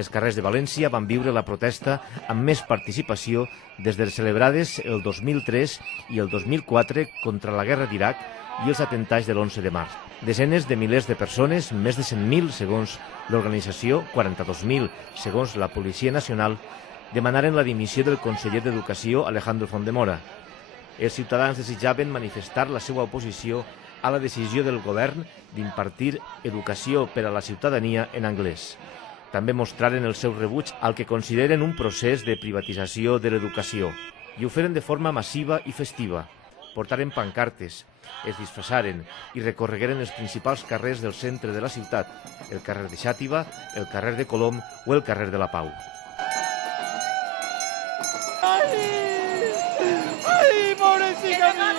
Els carrers de València van viure la protesta amb més participació des de les celebrades el 2003 i el 2004 contra la guerra d'Iraq i els atemptats de l'11 de març. Desenes de milers de persones, més de 100.000 segons l'organització, 42.000 segons la Policia Nacional, demanaren la dimissió del conseller d'Educació Alejandro Font-de-Mora. Els ciutadans desitjaven manifestar la seva oposició a la decisió del govern d'impartir educació per a la ciutadania en anglès. També mostraren el seu rebuig al que consideren un procés de privatització de l'educació i ho feren de forma massiva i festiva. Portaren pancartes, es disfressaren i recorregueren els principals carrers del centre de la ciutat, el carrer de Xàtiva, el carrer de Colom o el carrer de la Pau. ¡Ay, pobrecita mía!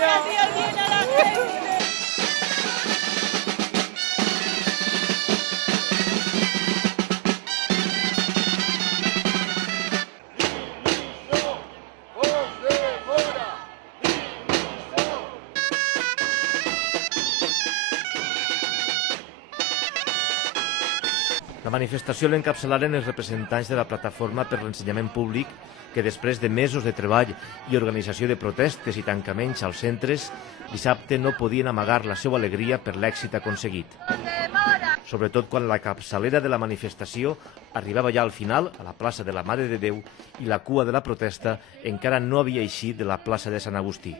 La manifestació l'encapçalaren els representants de la Plataforma per l'Ensenyament Públic que després de mesos de treball i organització de protestes i tancaments als centres, dissabte no podien amagar la seva alegria per l'èxit aconseguit. Sobretot quan la capçalera de la manifestació arribava ja al final, a la plaça de la Mare de Déu, i la cua de la protesta encara no havia eixit de la plaça de Sant Agustí.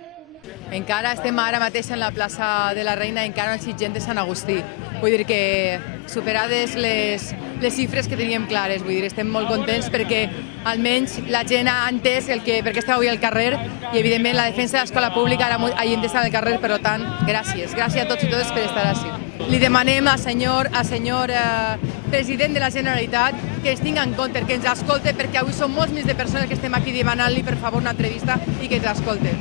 Encara estem ara mateix en la plaça de la Reina i encara no ha eixit gent de Sant Agustí. Vull dir que superades les xifres que teníem clares, vull dir, estem molt contents perquè almenys la gent ha entès per què estava avui al carrer i evidentment la defensa de l'escola pública ara ha gent d'estar al carrer, per tant, gràcies. Gràcies a tots i totes per estar així. Li demanem al senyor president de la Generalitat que ens tingui en compte, que ens escolte, perquè avui som molts més de persones que estem aquí demanant-li per favor una entrevista i que ens escolte.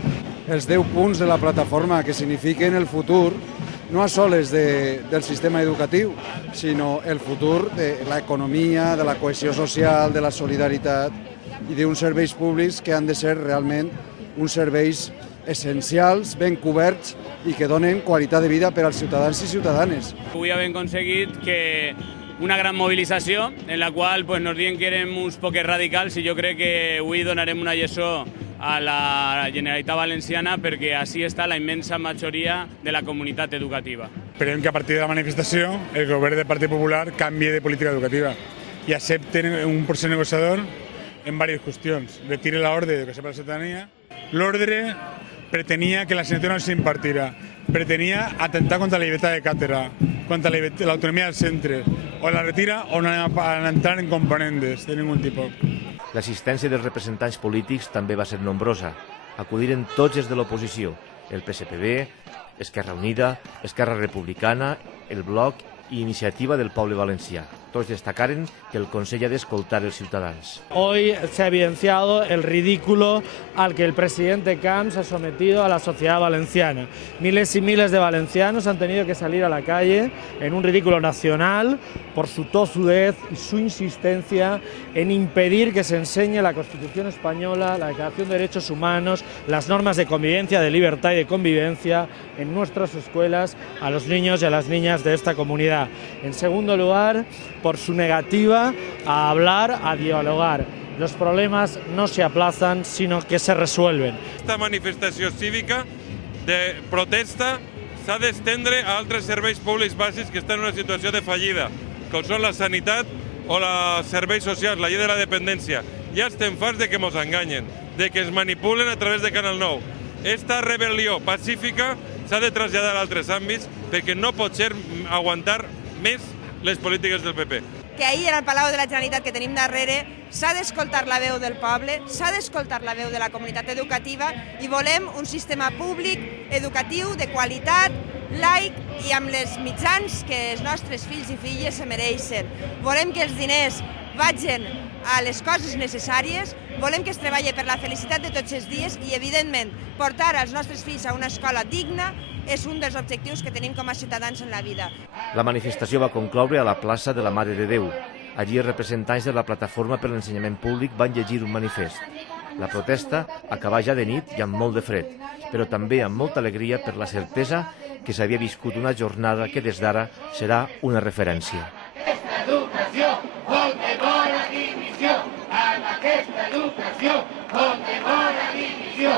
Els 10 punts de la plataforma que signifiquen el futur, no a soles del sistema educatiu, sinó el futur de l'economia, de la cohesió social, de la solidaritat i d'uns serveis públics que han de ser realment uns serveis essencials, ben coberts i que donen qualitat de vida per als ciutadans i ciutadanes. Avui hem aconseguit que una gran mobilització en la qual nos diuen que érem uns poques radicals i jo crec que avui donarem una lliçó a la Generalitat Valenciana perquè així està la immensa majoria de la comunitat educativa. Esperem que a partir de la manifestació el govern del Partit Popular canvi de política educativa i accepten un procés negociador en diverses qüestions. Retire l'ordre d'educació per a la ciutadania. L'ordre pretenia que la assignatura no s'impartirà, pretenia atentar contra la llibertat de càtedra, contra l'autonomia dels centres. O la retira o no anem a entrar en componentes de ningun tipus. L'assistència dels representants polítics també va ser nombrosa. Acudiren tots els de l'oposició, el PSPB, Esquerra Unida, Esquerra Republicana, el Bloc i Iniciativa del Poble Valencià. Tots destacaren que el Consell ha d'escoltar els ciutadans. Hoy se ha evidenciado el ridículo al que el presidente Camps ha sometido a la sociedad valenciana. Miles y miles de valencianos han tenido que salir a la calle en un ridículo nacional por su tosudez y su insistencia en impedir que se enseñe la Constitución española, la Declaración de Derechos Humanos, las normas de convivencia, de libertad y de convivencia en nuestras escuelas a los niños y a las niñas de esta comunidad. En segundo lugar, por su negativa a hablar, a dialogar. Los problemas no se aplazan, sino que se resuelven. Esta manifestació cívica de protesta s'ha d'estendre a altres serveis públics bàsics que estan en una situació de fallida, com són la sanitat o els serveis socials, la llei de la dependència. Ja estem farts de que ens enganyen, de que ens manipulen a través de Canal 9. Esta rebel·lió pacífica s'ha de traslladar a altres àmbits perquè no pot ser aguantar més les polítiques del PP. Que ahir en el Palau de la Generalitat que tenim darrere s'ha d'escoltar la veu del poble, s'ha d'escoltar la veu de la comunitat educativa i volem un sistema públic educatiu de qualitat, laic i amb els mitjans que els nostres fills i filles se mereixen. Volem que els diners vagin a les coses necessàries, volem que es treballi per la felicitat de tots els dies i, evidentment, portar els nostres fills a una escola digna és un dels objectius que tenim com a ciutadans en la vida. La manifestació va concloure a la plaça de la Mare de Déu. Allí els representants de la Plataforma per l'Ensenyament Públic van llegir un manifest. La protesta acabà ja de nit i amb molt de fred, però també amb molta alegria per la certesa que s'havia viscut una jornada que des d'ara serà una referència. Esta educació vol que mor aquí! aquesta educació on demora divisió.